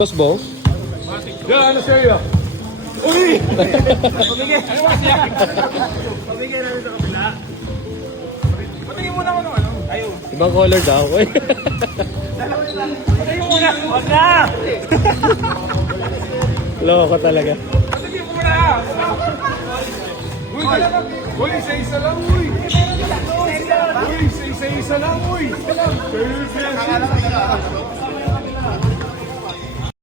Boss Bong? Yan, ano sa'yo? Uy! Pamigay! Ano ba siya? Pamigay namin sa kabila. Patingin muna ako ng ano. Ayun. Ibang color daw. Patingin muna! Wag na! Loko talaga. Patingin muna! Uy, talaga! Uy, isa-isa lang, uy! Uy, isa-isa lang, uy!